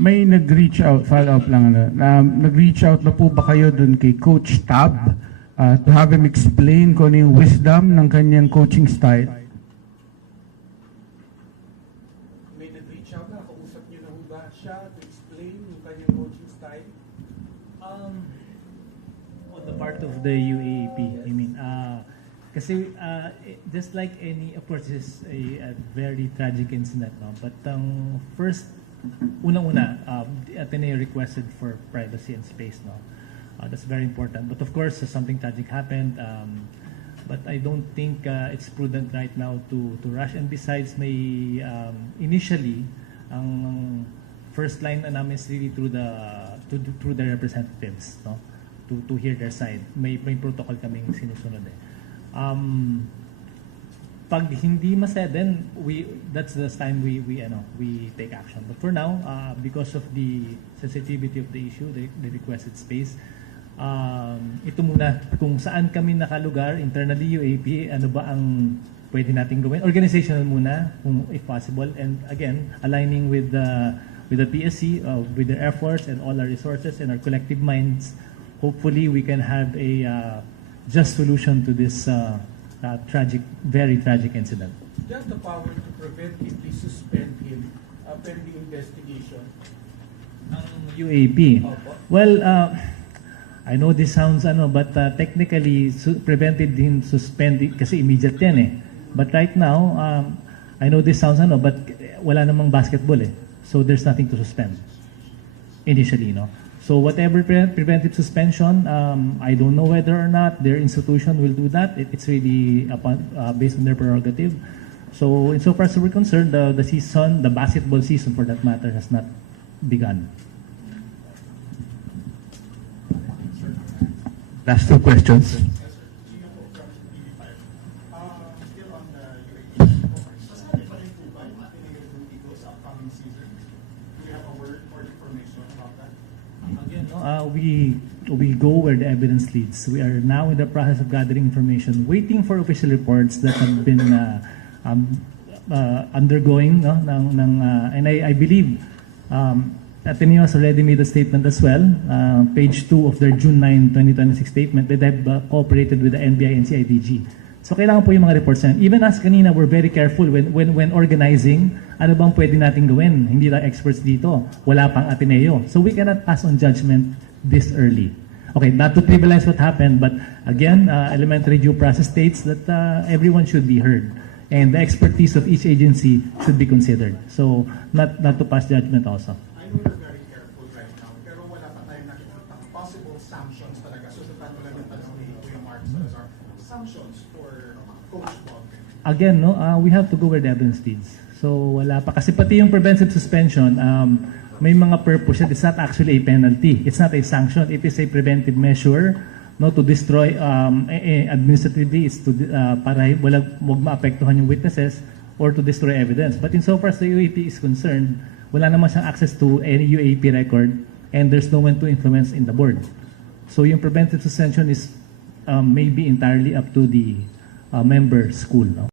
May nag-reach out, follow up lang nag-reach out na po ba kayo dun kay Coach Tab to have him explain kung ano yung wisdom ng kanyang coaching style? May nag-reach out na, kausap niyo na ho ba siya to explain yung kanyang coaching style? On the part of the UAAP, I mean, kasi just like any, of course, this is a very tragic incident, no? But first, unang-una, the Ateneo requested for privacy and space, no? That's very important. But of course, something tragic happened. But I don't think it's prudent right now to rush. And besides, may initially, ang first line na namin is really through the representatives, no? To hear their side. May protocol kaming sinusunod eh. Pag hindi ma-said, then that's the time we take action. But for now, because of the sensitivity of the issue, the requested space, ito muna kung saan kami nakalugar internally UAP, ano ba ang pwede nating gawin, organizational muna kung if possible, and again aligning with the PSC, with their efforts and all our resources and our collective minds. Hopefully we can have a just solution to this very tragic incident. Do you have the power to preventively suspend him pending investigation? UAP. Well, I know this sounds but technically prevented him suspended kasi immediate yan eh. But right now, I know this sounds but wala namang basketball eh. So there's nothing to suspend initially, no? So whatever preventive suspension, I don't know whether or not their institution will do that. It's really based on their prerogative. So insofar as we're concerned, the season, the basketball season for that matter, has not begun. Last two questions. We go where the evidence leads. We are now in the process of gathering information, waiting for official reports that have been undergoing, no? And I believe Ateneo has already made a statement as well, page 2 of their June 9, 2026 statement, that they have cooperated with the NBI and CIDG. So kailangan po yung mga reports yan. Even as kanina, we're very careful when organizing, ano bang pwede natin gawin? Hindi lang experts dito. Wala pang Ateneo. So we cannot pass on judgment this early. Okay, not to trivialize what happened, but again, elementary due process states that everyone should be heard. And the expertise of each agency should be considered. So not to pass judgment also. I know you're very careful right now, pero wala pa tayong nakikita possible sanctions talaga. So sa tanong lang yung tanong ni Kuya Mark Salazar, sanctions for Coach Bob. Again, no, we have to go where the evidence leads. So wala pa. Kasi pati yung preventive suspension, may mga purpose. It's not actually a penalty. It's not a sanction. It is a preventive measure, no, to destroy administratively. It's to para wag maapektuhan yung witnesses or to destroy evidence. But insofar as the UAP is concerned, wala naman siyang access to any UAP record and there's no one to influence in the board. So yung preventive suspension is maybe entirely up to the member school, no?